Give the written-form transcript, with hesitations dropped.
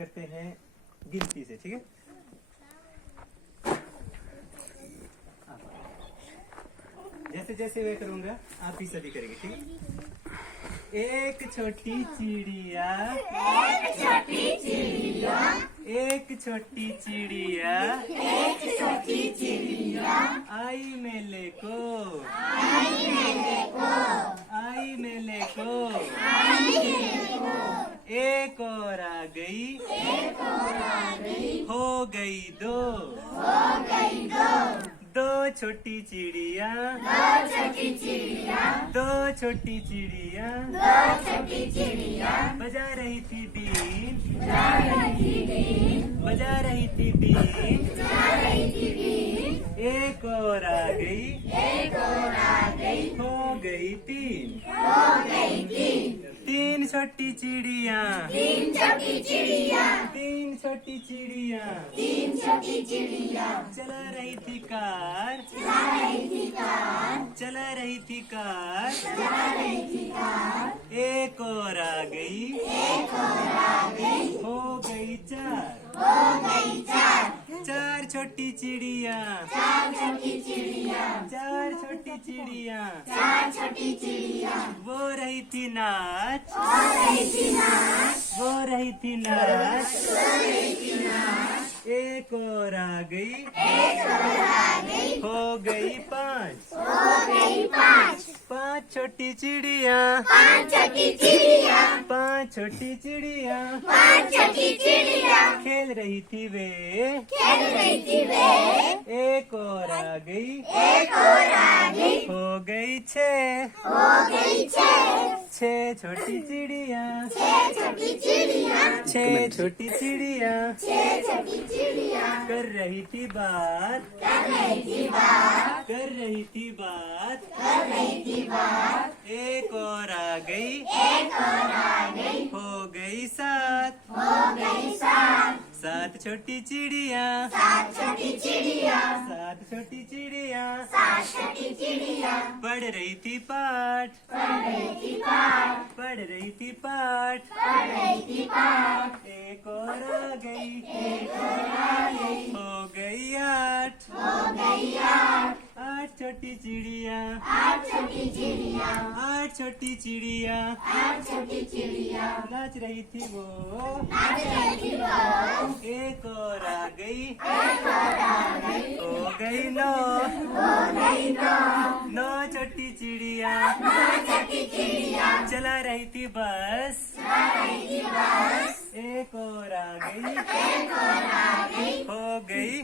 करते हैं गिनती से, ठीक है। जैसे जैसे मैं करूंगा आप भी सभी करेंगे, ठीक है। एक छोटी चिड़िया, एक छोटी चिड़िया, एक छोटी चिड़िया, एक छोटी चिड़िया, आई मेले को, आई मेले को, आई मेले को, आई मेले को, एक और आ गई, एक और आ गई, हो गई दो, हो गई दो, दो छोटी चिड़िया, दो छोटी चिड़िया, दो छोटी चिड़िया, दो छोटी चिड़िया, बजा रही थी बीन, जा रही थी बीन, बजा रही थी बीन, जा रही थी बीन, एक और आ गई, एक और आ गई, हो गई तीन, हो गई तीन, तीन छोटी चिड़िया, तीन छोटी चिड़िया, तीन छोटी चिड़िया, तीन छोटी चिड़िया, चला रही थी कार, जा रही थी कार, चला रही थी कार, जा रही थी कार, एक और आ गई, एक और आ गई, हो गई चार, हो गई चार, चार छोटी चिड़िया, चार छोटी चिड़िया, चार छोटी चिड़िया, चार छोटी चिड़िया, वो रही थी नाच, हो रही थी नाच, वो रही थी नाच, हो रही थी नाच, एक और आ गई, एक और आ गई, हो गई पांच, हो गई पांच, पांच छोटी चिड़िया, पांच छोटी चिड़िया, पांच छोटी चिड़िया, पांच छोटी चिड़िया, खेल रही थी वे, खेल रही थी वे, एक और आ गई, एक और आ गई, हो गई छह, हो गई छह, छह छोटी चिड़िया, छह छोटी चिड़िया, छह छोटी चिड़िया, छह छोटी चिड़िया, कर रही थी बात, कर रही थी बात, कर रही थी बात, कर रही थी बात, एक और आ गई, एक और आ गई, हो गई सात, हो गई सात, सात छोटी चिड़िया, सात छोटी चिड़िया, सात छोटी चिड़िया, सात छोटी चिड़िया, पढ़ रही थी पाठ, पढ़ रही थी पाठ, पढ़ रही थी पाठ, पढ़ रही थी पाठ, एक और आ गई, एक और आ गई, हो गई आठ, हो गई आठ, आठ छोटी चिड़िया, आठ छोटी चिड़िया, आठ छोटी चिड़िया, आठ छोटी चिड़िया, नाच रही थी वो, नाच रही थी वो, एक और आ गई, एक और आ गई, हो गई नौ, हो गई नौ, नौ छोटी चिड़िया, नौ छोटी चिड़िया, चला रही थी बस, जा रही थी बस, एक और आ गई, एक और आ गई, हो गई